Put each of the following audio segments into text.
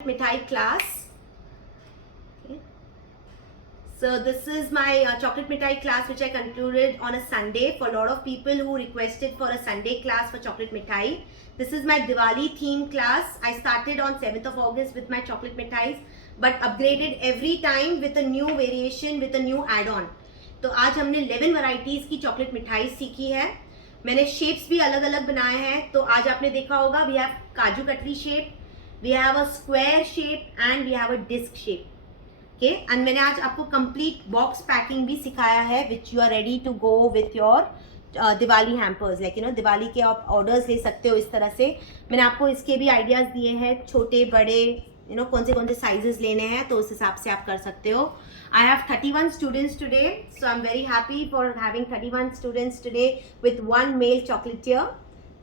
Mithai class. Okay. So this is my chocolate mithai class which I concluded on a Sunday for a lot of people who requested for a Sunday class for chocolate mithai. This is my Diwali theme class. I started on 7th of August with my chocolate mithais but upgraded every time with a new variation, with a new add-on. तो आज हमने 11 varieties की chocolate मिठाई सीखी है. मैंने shapes भी अलग अलग बनाए हैं. तो आज आपने देखा होगा we have kaju katli shape, we have a square shape and we have a disc shape. Okay, and मैंने आज आपको complete box packing भी सिखाया है which you are ready to go with your Diwali hampers. Like Diwali के आप ऑर्डर्स ले सकते हो इस तरह से. मैंने आपको इसके भी आइडियाज दिए हैं, छोटे बड़े कौन से साइजेस लेने हैं, तो उस हिसाब से आप कर सकते हो. I have 31 students today, so I'm very happy for having 31 students today with one male chocolatier.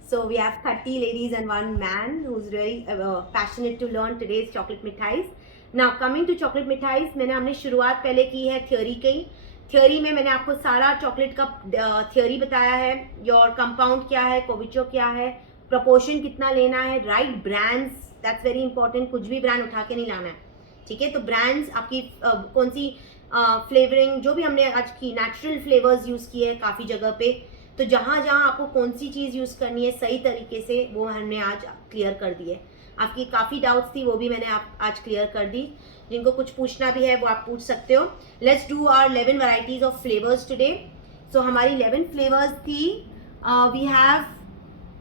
So we have 30 ladies and one man who's really passionate to learn today's chocolate mithais. Now coming to chocolate mithais, हमने शुरुआत पहले की है theory की. Theory में मैंने आपको सारा चॉकलेट का थ्योरी बताया है. योर कंपाउंड क्या है, कोविचो क्या है, प्रोपोर्शन कितना लेना है, right brands, that's very important. कुछ भी ब्रांड उठा के नहीं लाना है, ठीक है. तो ब्रांड्स आपकी कौन सी फ्लेवरिंग, जो भी हमने आज की नेचुरल फ्लेवर्स यूज़ किए हैं काफ़ी जगह पे, तो जहाँ जहाँ आपको कौन सी चीज़ यूज़ करनी है सही तरीके से वो हमने आज क्लियर कर दी है. आपकी काफ़ी डाउट्स थी, वो भी मैंने आज क्लियर कर दी. जिनको कुछ पूछना भी है वो आप पूछ सकते हो. Let's do our 11 varieties of flavours today. So हमारी 11 फ्लेवर्स थी. वी हैव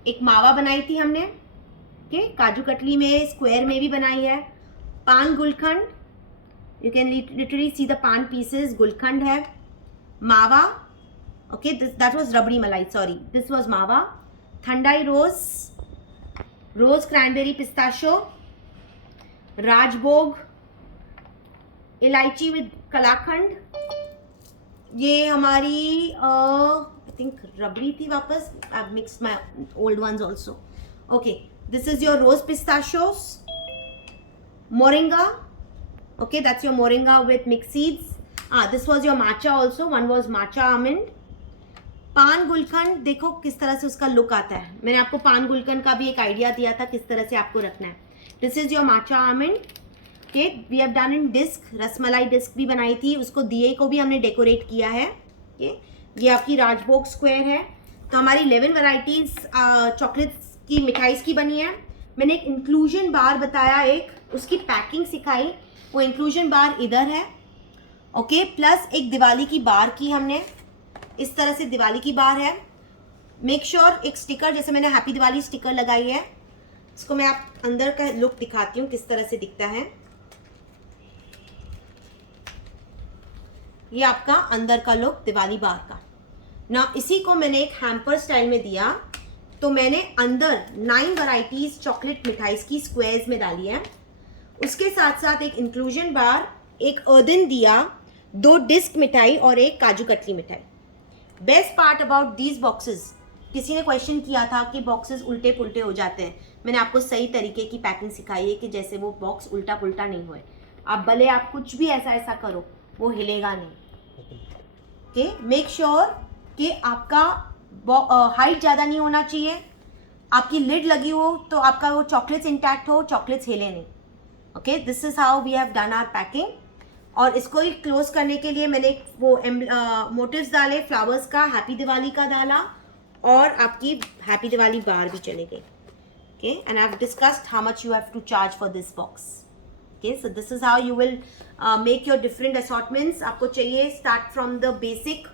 एक मावा बनाई थी हमने, ओके. काजू कतली में स्क्वायर में भी बनाई है. पान गुलखंड, you can literally see the paan pieces. गुलखंड है. मावा, okay, that was rabdi malai, sorry, this was mawa. Thandai rose cranberry pistachio, rajbog इलायची with कलाखंड. ये हमारी I think रबड़ी थी वापस. I've mixed my old ones also. Okay, this is your rose pistachios. Moringa, okay, that's your moringa with mixed seeds. This was your matcha also. One was matcha almond. पान गुलखंड, देखो किस तरह से उसका look आता है. मैंने आपको पान गुलखंड का भी एक आइडिया दिया था किस तरह से आपको रखना है. This is your matcha almond. Okay, we have done in dish. Rasmalai dish भी बनाई थी, उसको दिए को भी हमने डेकोरेट किया है. ओके, ये आपकी राजभोग स्क्वायर है. तो हमारी 11 वैरायटीज चॉकलेट्स की मिठाइस की बनी है. मैंने एक इंक्लूजन बार बताया, एक उसकी पैकिंग सिखाई. वो इंक्लूजन बार इधर है, ओके. प्लस एक दिवाली की बार की हमने, इस तरह से दिवाली की बार है. मेक श्योर एक स्टिकर, जैसे मैंने हैप्पी दिवाली स्टिकर लगाई है, इसको मैं आप अंदर का लुक दिखाती हूँ किस तरह से दिखता है. ये आपका अंदर का लुक दिवाली बार का ना. इसी को मैंने एक हैम्पर स्टाइल में दिया, तो मैंने अंदर 9 वैरायटीज चॉकलेट मिठाइस की स्क्वायर्स में डाली है. उसके साथ साथ एक इंक्लूजन बार, एक अर्दन दिया, 2 डिस्क मिठाई और एक काजू कतली मिठाई. Best part about these boxes, किसी ने क्वेश्चन किया था कि बॉक्सेस उल्टे पुल्टे हो जाते हैं. मैंने आपको सही तरीके की पैकिंग सिखाई है कि जैसे वो बॉक्स उल्टा पुल्टा नहीं होए. आप भले आप कुछ भी ऐसा ऐसा करो, वो हिलेगा नहीं. ओके, मेक श्योर कि आपका हाइट ज़्यादा नहीं होना चाहिए. आपकी लिड लगी हो तो आपका वो चॉकलेट्स इंटैक्ट हो, चॉकलेट्स हिले नहीं. Okay, this is how we have done our packing. और इसको ही क्लोज करने के लिए मैंने वो मोटिव्स डाले, फ्लावर्स का, हैप्पी दिवाली का डाला, और आपकी हैप्पी दिवाली बार भी चले गई. Okay, and I have discussed how much you have to charge for this box. Okay, so this is how you will make your different assortments. आपको चाहिए स्टार्ट फ्रॉम द बेसिक,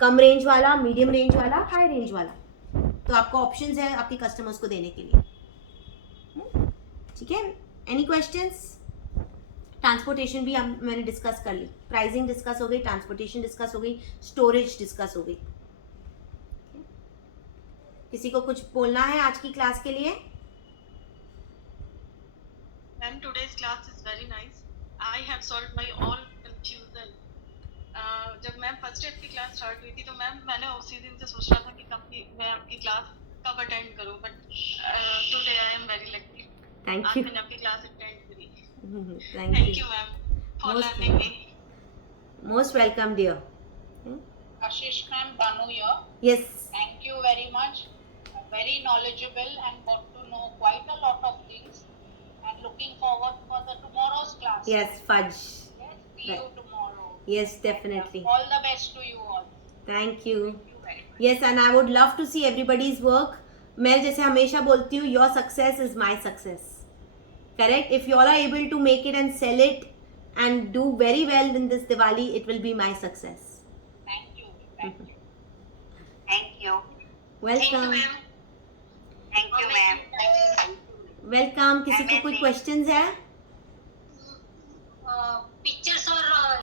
कम रेंज वाला, medium range वाला, high range वाला. तो आपको options है आपके कस्टमर्स को देने के लिए. ठीक है, एनी क्वेश्चंस? ट्रांसपोर्टेशन भी मैंने डिस्कस कर ली. प्राइसिंग डिस्कस हो गई, ट्रांसपोर्टेशन डिस्कस हो गई, स्टोरेज डिस्कस हो गई. किसी को कुछ बोलना है आज की क्लास के लिए? Ma'am, today's class is very nice. I have solved my all confusion. जब मैम फर्स्ट डे की क्लास स्टार्ट हुई थी तो मैम मैंने उसी दिन से सोच रहा था कि मैं आपकी क्लास कब अटेंड करूं, but today I am very lucky. Thank you. मैंने आपकी क्लास अटेंड करी. Thank you ma'am for learning me. Most welcome dear. Ashish ma'am, Banu here. Yes. Thank you very much. Very knowledgeable and got to know quite a lot of things. and looking forward for the tomorrow's class. Yes, fudge. Yes, see you Right. tomorrow. Yes, definitely. All the best to you all. Thank you. Thank you very much. Yes, and I would love to see everybody's work. मैं जैसे हमेशा बोलती हूँ, your success is my success. Correct? If you all are able to make it and sell it and do very well in this Diwali, it will be my success. Thank you. Thank you. Thank you. Welcome. Thank you, ma'am. Welcome. किसी को कोई questions है? Picture